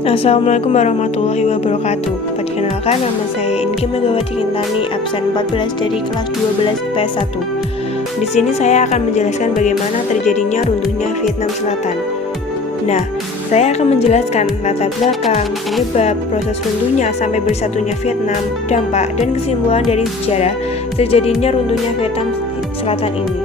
Assalamualaikum warahmatullahi wabarakatuh. Perkenalkan, nama saya Inki Megawati Kintani, absen 14 dari kelas 12 IPS 1. Di sini saya akan menjelaskan bagaimana terjadinya runtuhnya Vietnam Selatan. Nah, saya akan menjelaskan latar belakang, penyebab, proses runtuhnya sampai bersatunya Vietnam, dampak, dan kesimpulan dari sejarah terjadinya runtuhnya Vietnam Selatan ini.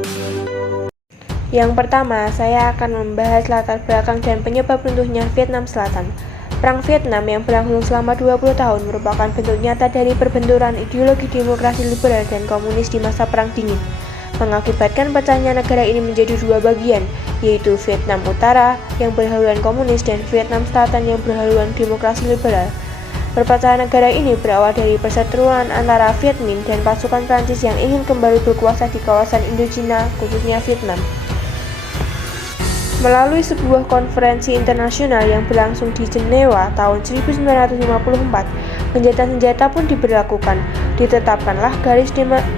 Yang pertama, saya akan membahas latar belakang dan penyebab runtuhnya Vietnam Selatan. Perang Vietnam yang berlangsung selama 20 tahun merupakan bentuk nyata dari perbenturan ideologi demokrasi liberal dan komunis di masa Perang Dingin, mengakibatkan pecahnya negara ini menjadi dua bagian, yaitu Vietnam Utara yang berhaluan komunis dan Vietnam Selatan yang berhaluan demokrasi liberal. Perpecahan negara ini berawal dari perseteruan antara Viet Minh dan pasukan Prancis yang ingin kembali berkuasa di kawasan Indochina, khususnya Vietnam. Melalui sebuah konferensi internasional yang berlangsung di Jenewa tahun 1954, senjata-senjata pun diberlakukan. Ditetapkanlah garis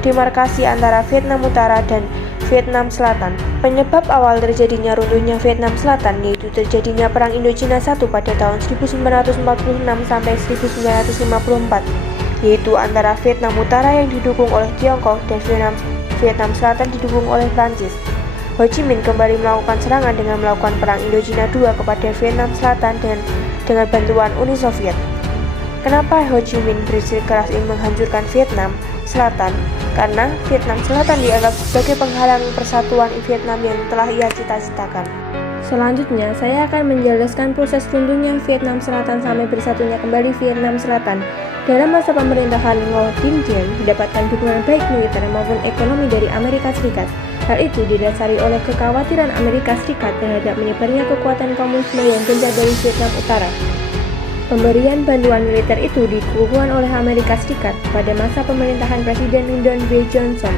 demarkasi antara Vietnam Utara dan Vietnam Selatan. Penyebab awal terjadinya runtuhnya Vietnam Selatan yaitu terjadinya Perang Indochina I pada tahun 1946 sampai 1954, yaitu antara Vietnam Utara yang didukung oleh Tiongkok dan Vietnam Selatan didukung oleh Prancis. Ho Chi Minh kembali melakukan serangan dengan melakukan Perang Indochina II kepada Vietnam Selatan dengan bantuan Uni Soviet. Kenapa Ho Chi Minh bersikeras ingin menghancurkan Vietnam Selatan? Karena Vietnam Selatan dianggap sebagai penghalang persatuan Vietnam yang telah ia cita-citakan. Selanjutnya, saya akan menjelaskan proses runtuhnya Vietnam Selatan sampai bersatunya kembali Vietnam Selatan. Dalam masa pemerintahan Ngo Dinh Diem mendapatkan dukungan baik militer maupun ekonomi dari Amerika Serikat. Hal itu didasari oleh kekhawatiran Amerika Serikat terhadap menyebarnya kekuatan komunisme yang gencar dari Vietnam Utara. Pemberian bantuan militer itu didukung oleh Amerika Serikat pada masa pemerintahan Presiden Lyndon B. Johnson.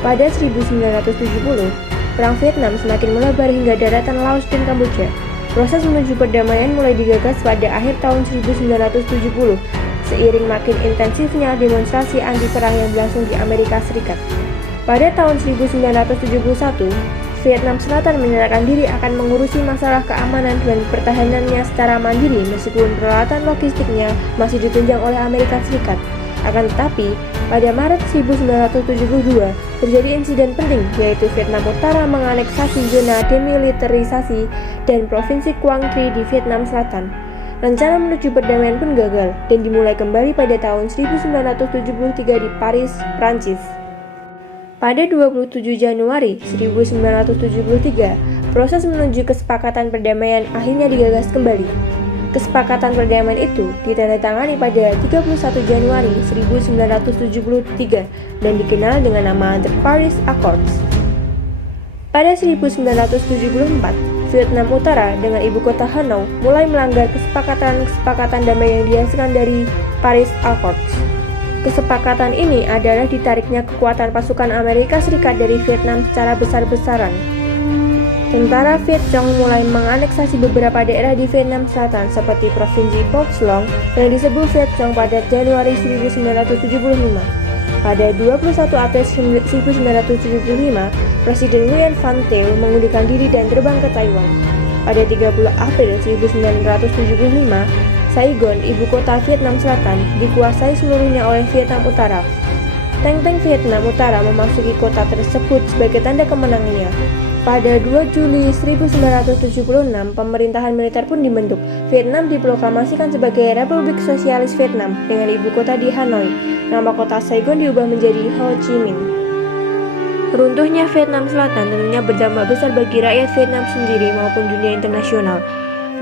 Pada 1970, Perang Vietnam semakin melebar hingga daratan Laos dan Kamboja. Proses menuju perdamaian mulai digagas pada akhir tahun 1970, seiring makin intensifnya demonstrasi anti-perang yang berlangsung di Amerika Serikat. Pada tahun 1971, Vietnam Selatan menyatakan diri akan mengurusi masalah keamanan dan pertahanannya secara mandiri meskipun peralatan logistiknya masih ditunjang oleh Amerika Serikat. Akan tetapi, pada Maret 1972 terjadi insiden penting, yaitu Vietnam Utara menganeksasi zona demilitarisasi dan provinsi Quang Tri di Vietnam Selatan. Rencana menuju perdamaian pun gagal dan dimulai kembali pada tahun 1973 di Paris, Prancis. Pada 27 Januari 1973, proses menuju kesepakatan perdamaian akhirnya digagas kembali. Kesepakatan perdamaian itu ditandatangani pada 31 Januari 1973 dan dikenal dengan nama The Paris Accords. Pada 1974, Vietnam Utara dengan ibu kota Hanoi mulai melanggar kesepakatan damai yang dihasilkan dari Paris Accords. Kesepakatan ini adalah ditariknya kekuatan pasukan Amerika Serikat dari Vietnam secara besar-besaran. Tentara Viet Cong mulai menganeksasi beberapa daerah di Vietnam Selatan seperti Provinsi Phoc Long yang disebut Viet Cong pada Januari 1975. Pada 21 April 1975, Presiden Nguyen Van Thieu mengundurkan diri dan terbang ke Taiwan. Pada 30 April 1975, Saigon, ibu kota Vietnam Selatan, dikuasai seluruhnya oleh Vietnam Utara. Tank-tank Vietnam Utara memasuki kota tersebut sebagai tanda kemenangannya. Pada 2 Juli 1976, pemerintahan militer pun dibentuk. Vietnam diproklamasikan sebagai Republik Sosialis Vietnam dengan ibu kota di Hanoi. Nama kota Saigon diubah menjadi Ho Chi Minh. Runtuhnya Vietnam Selatan tentunya berdampak besar bagi rakyat Vietnam sendiri maupun dunia internasional.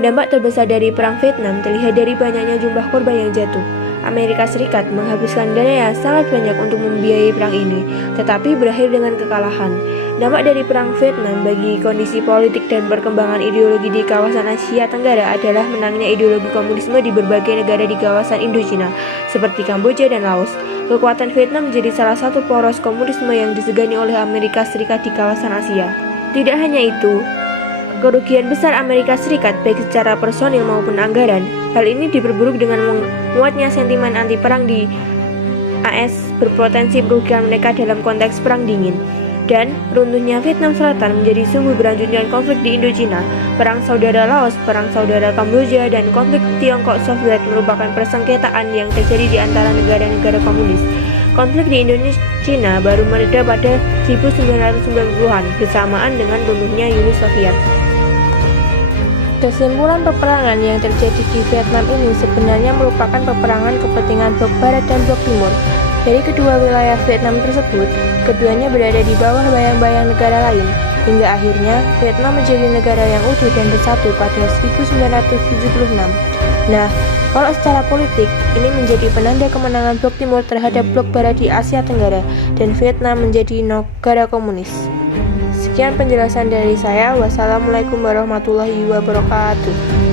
Dampak terbesar dari Perang Vietnam terlihat dari banyaknya jumlah korban yang jatuh. Amerika Serikat menghabiskan dana yang sangat banyak untuk membiayai perang ini, tetapi berakhir dengan kekalahan. Dampak dari Perang Vietnam bagi kondisi politik dan perkembangan ideologi di kawasan Asia Tenggara adalah menangnya ideologi komunisme di berbagai negara di kawasan Indochina, seperti Kamboja dan Laos. Kekuatan Vietnam menjadi salah satu poros komunisme yang disegani oleh Amerika Serikat di kawasan Asia. Tidak hanya itu, kerugian besar Amerika Serikat baik secara personil maupun anggaran. Hal ini diperburuk dengan menguatnya sentimen anti-perang di AS berpotensi merugikan mereka dalam konteks perang dingin. Dan runtuhnya Vietnam Selatan menjadi sumber berlanjutnya konflik di Indochina, Perang Saudara Laos, Perang Saudara Kamboja, dan konflik Tiongkok-Soviet merupakan persengketaan yang terjadi di antara negara-negara komunis. Konflik di Indochina baru mereda pada 1990-an bersamaan dengan runtuhnya Uni Soviet. Kesimpulan peperangan yang terjadi di Vietnam ini sebenarnya merupakan peperangan kepentingan blok Barat dan blok Timur. Dari kedua wilayah Vietnam tersebut, keduanya berada di bawah bayang-bayang negara lain, hingga akhirnya Vietnam menjadi negara yang utuh dan bersatu pada 1976. Nah, kalau secara politik, ini menjadi penanda kemenangan blok Timur terhadap blok Barat di Asia Tenggara, dan Vietnam menjadi negara komunis. Sekian penjelasan dari saya. Wassalamualaikum warahmatullahi wabarakatuh.